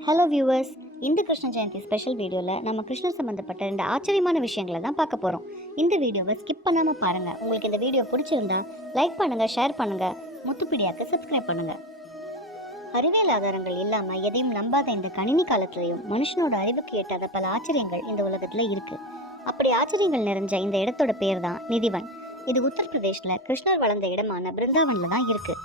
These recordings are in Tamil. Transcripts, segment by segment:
ஹலோ வியூவர்ஸ் இந்த கிருஷ்ண ஜெயந்தி ஸ்பெஷல் வீடியோவில் நம்ம கிருஷ்ணர் சம்மந்தப்பட்ட ரெண்டு ஆச்சரியமான விஷயங்களை தான் பார்க்க போகிறோம் இந்த வீடியோவை ஸ்கிப் பண்ணாமல் பாருங்கள் உங்களுக்கு இந்த வீடியோ பிடிச்சிருந்தா லைக் பண்ணுங்கள் ஷேர் பண்ணுங்கள் முத்துப்பிடியாக்க சப்ஸ்கிரைப் பண்ணுங்கள் அறிவியல் ஆதாரங்கள் இல்லாமல் எதையும் நம்பாத இந்த கணினி காலத்திலையும் மனுஷனோட அறிவுக்கு எட்டாத பல ஆச்சரியங்கள் இந்த உலகத்தில் இருக்குது அப்படி ஆச்சரியங்கள் நிறைஞ்ச இந்த இடத்தோட பேர் தான் நிதிவன். இது உத்தரப்பிரதேஷில் கிருஷ்ணர் வளர்ந்த இடமான பிருந்தாவனில் தான் இருக்குது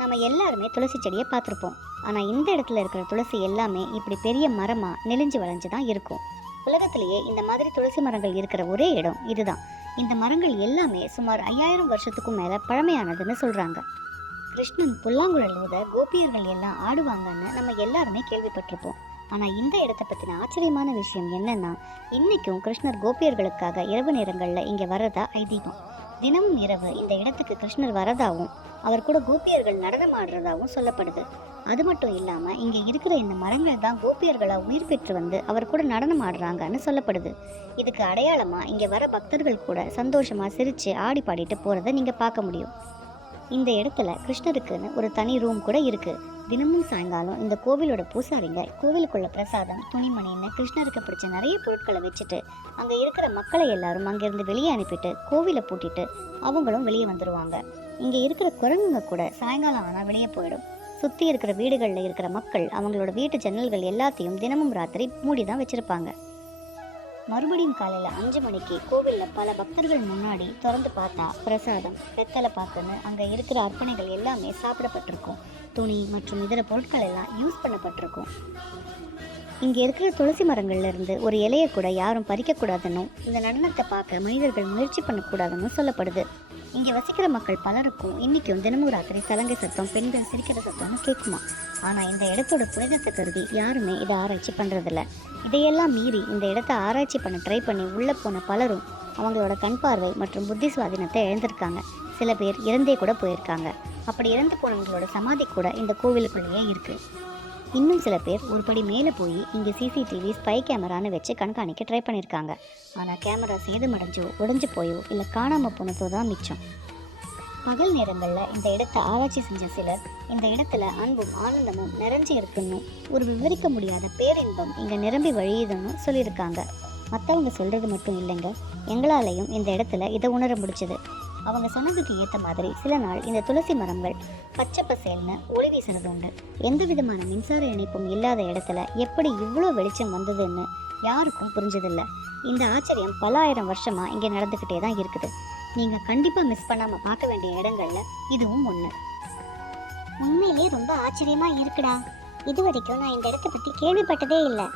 நம்ம எல்லாருமே துளசி செடியை பார்த்துருப்போம். ஆனால் இந்த இடத்துல இருக்கிற துளசி எல்லாமே இப்படி பெரிய மரமாக நெளிஞ்சு வளைஞ்சு தான் இருக்கும். உலகத்திலேயே இந்த மாதிரி துளசி மரங்கள் இருக்கிற ஒரே இடம் இதுதான். இந்த மரங்கள் எல்லாமே சுமார் ஐயாயிரம் வருஷத்துக்கும் மேலே பழமையானதுன்னு சொல்கிறாங்க கிருஷ்ணன் புல்லாங்குழல் கோபியர்கள் எல்லாம் ஆடுவாங்கன்னு நம்ம எல்லாருமே கேள்விப்பட்டிருப்போம். ஆனால் இந்த இடத்த பற்றின ஆச்சரியமான விஷயம் என்னன்னா இன்றைக்கும் கிருஷ்ணர் கோபியர்களுக்காக இரவு நேரங்களில் இங்கே வர்றதா ஐதீகம். தினமும் இரவு இந்த இடத்துக்கு கிருஷ்ணர் வரதாகவும் அவர் கூட கோபியர்கள் நடனம் ஆடுறதாகவும் சொல்லப்படுது. அது மட்டும் இல்லாமல் இங்கே இருக்கிற இந்த மரங்கள் தான் கோபியர்களாக உயிர் பெற்று வந்து அவர் கூட நடனம் ஆடுறாங்கன்னு சொல்லப்படுது. இதுக்கு அடையாளமாக இங்கே வர பக்தர்கள் கூட சந்தோஷமாக சிரித்து ஆடி பாடிட்டு போகிறத நீங்கள் பார்க்க முடியும். இந்த இடத்துல கிருஷ்ணருக்குன்னு ஒரு தனி ரூம் கூட இருக்குது தினமும் சாயங்காலம் இந்த கோவிலோட பூசாரிங்க கோவிலுக்குள்ள பிரசாதம் துணிமணின்னு கிருஷ்ணருக்கு பிடிச்ச நிறைய பொருட்களை வச்சுட்டு அங்கே இருக்கிற மக்களை எல்லாரும் அங்கேருந்து வெளியே அனுப்பிட்டு கோவிலை பூட்டிட்டு அவங்களும் வெளியே வந்துடுவாங்க இங்கே இருக்கிற குரங்குங்க கூட சாயங்காலம் ஆனால் வெளியே போயிடும். சுற்றி இருக்கிற வீடுகளில் இருக்கிற மக்கள் அவங்களோட வீட்டு ஜன்னல்கள் எல்லாத்தையும் தினமும் ராத்திரி மூடி தான் வச்சுருப்பாங்க. மறுபடியும் காலையில் அஞ்சு மணிக்கு கோவிலில் பல பக்தர்கள் முன்னாடி திறந்து பார்த்தா பிரசாதம் பித்தளை பாக்குன்னு அங்கே இருக்கிற அர்ப்பணைகள் எல்லாமே சாப்பிடப்பட்டிருக்கும். துணி மற்றும் இதர பொருட்கள் எல்லாம் யூஸ் பண்ணப்பட்டிருக்கும். இங்கே இருக்கிற துளசி மரங்கள்ல இருந்து ஒரு இலையை கூட யாரும் பறிக்கக்கூடாதுன்னும் இந்த நடனத்தை பார்க்க மனிதர்கள் முயற்சி பண்ணக்கூடாதுன்னு சொல்லப்படுது. இங்கே வசிக்கிற மக்கள் பலருக்கும் இன்னைக்கும் தினமும் ராத்திரி சலங்கை சத்தம் பெண்கள் சிரிக்கிற சத்தம்னு கேட்குமா? ஆனால் இந்த இடத்தோட புனிதத்தை கருதி யாருமே இதை ஆராய்ச்சி பண்ணுறதில்ல இதையெல்லாம் மீறி இந்த இடத்த ஆராய்ச்சி பண்ண ட்ரை பண்ணி உள்ளே போன பலரும் அவங்களோட கண் பார்வை மற்றும் புத்தி சுவாதீனத்தை இழந்திருக்காங்க. சில பேர் இறந்தே கூட போயிருக்காங்க. அப்படி இறந்து போனவங்களோட சமாதி கூட இந்த கோவிலுக்குள்ளேயே இருக்குது இன்னும் சில பேர் ஒரு படி மேலே போய் இங்கே சிசிடிவி ஸ்பை கேமரான்னு வச்சு கண்காணிக்க ட்ரை பண்ணியிருக்காங்க. ஆனால் கேமரா சேதமடைஞ்சோ உடஞ்சி போயோ இல்லை காணாமல் போனதோ தான் மிச்சம். பகல் நேரங்களில் இந்த இடத்தை ஆராய்ச்சி செஞ்ச சிலர் இந்த இடத்துல அன்பும் ஆனந்தமும் நிறைஞ்சு இருக்குன்னு ஒரு விவரிக்க முடியாத பேரின்பம் இங்கே நிரம்பி வழியுதுன்னு சொல்லியிருக்காங்க. மற்றவங்க சொல்கிறது மட்டும் இல்லைங்க. எங்களாலையும் இந்த இடத்துல இதை உணர முடிச்சது அவங்க சொன்னதுக்கு ஏற்ற மாதிரி சில நாள் இந்த துளசி மரங்கள் பச்சை பசேல்னு ஒளி வீசினது உண்டு எந்த விதமான மின்சார இணைப்பும் இல்லாத இடத்துல எப்படி இவ்வளோ வெளிச்சம் வந்ததுன்னு யாருக்கும் புரிஞ்சதில்லை. இந்த ஆச்சரியம் பல ஆயிரம் வருஷமா இங்கே நடந்துக்கிட்டே தான் இருக்குது. நீங்க கண்டிப்பாக மிஸ் பண்ணாம பார்க்க வேண்டிய இடங்கள்ல இதுவும் ஒண்ணு. உண்மையிலே ரொம்ப ஆச்சரியமா இருக்குடா. இது வரைக்கும் நான் இந்த இடத்த பற்றி கேள்விப்பட்டதே இல்லை.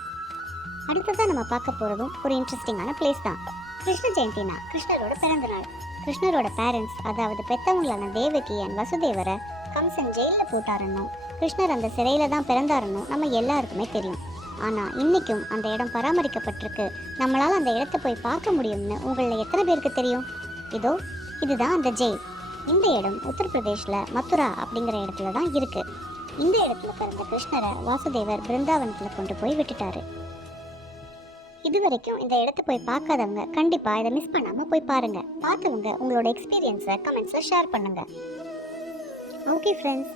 அடுத்ததான் நம்ம பார்க்க போறதும் ஒரு இன்ட்ரெஸ்டிங்கான பிளேஸ் தான். கிருஷ்ண ஜெயந்தினா கிருஷ்ணரோட பிறந்த நாள். கிருஷ்ணரோட பேரண்ட்ஸ் அதாவது பெத்தவங்களான தேவகி அண்ட் வசுதேவரை கம்சன் ஜெயிலில் போட்டாருன்னும் கிருஷ்ணர் அந்த சிறையில் தான் பிறந்தாருன்னும் நம்ம எல்லாருக்குமே தெரியும். ஆனால் இன்றைக்கும் அந்த இடம் பராமரிக்கப்பட்டிருக்கு. நம்மளால் அந்த இடத்த போய் பார்க்க முடியும்னு உங்களில் எத்தனை பேருக்கு தெரியும்? இதோ இதுதான் அந்த ஜெயில் இந்த இடம் உத்தரப்பிரதேஷில் மதுரா அப்படிங்கிற இடத்துல தான் இருக்குது இந்த இடத்துல பிறந்த கிருஷ்ணரை வாசுதேவர் பிருந்தாவனத்தில் கொண்டு போய் விட்டுட்டாரு. இது வரைக்கும் இந்த இடத்த போய் பார்க்காதவங்க கண்டிப்பாக இதை மிஸ் பண்ணாமல் போய் பாருங்க. பார்த்தவங்க உங்களோட எக்ஸ்பீரியன்ஸை கமெண்ட்ஸில் ஷேர் பண்ணுங்க. ஓகே ஃப்ரெண்ட்ஸ்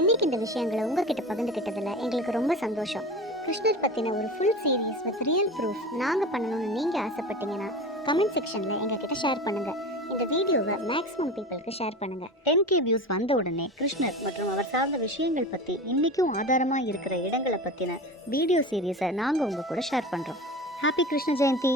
இன்னைக்கு இந்த விஷயங்களை உங்ககிட்ட பகிர்ந்துக்கிட்டதில் எங்களுக்கு ரொம்ப சந்தோஷம். கிருஷ்ணர் பற்றின ஒரு full series with real proof நாங்கள் பண்ணணும்னு நீங்கள் ஆசைப்பட்டீங்கன்னா கமெண்ட் செக்ஷனில் எங்ககிட்ட ஷேர் பண்ணுங்கள் இந்த வீடியோவை மேக்ஸிமம் பீப்புளுக்கு ஷேர் பண்ணுங்கள் டென் கே வியூஸ் வந்த உடனே கிருஷ்ணர் மற்றும் அவர் சார்ந்த விஷயங்கள் பற்றி இன்னைக்கும் ஆதாரமாக இருக்கிற இடங்களை பற்றின வீடியோ சீரீஸை நாங்கள் உங்கள் கூட ஷேர் பண்ணுறோம் ஹாப்பி கிருஷ்ண ஜெயந்தி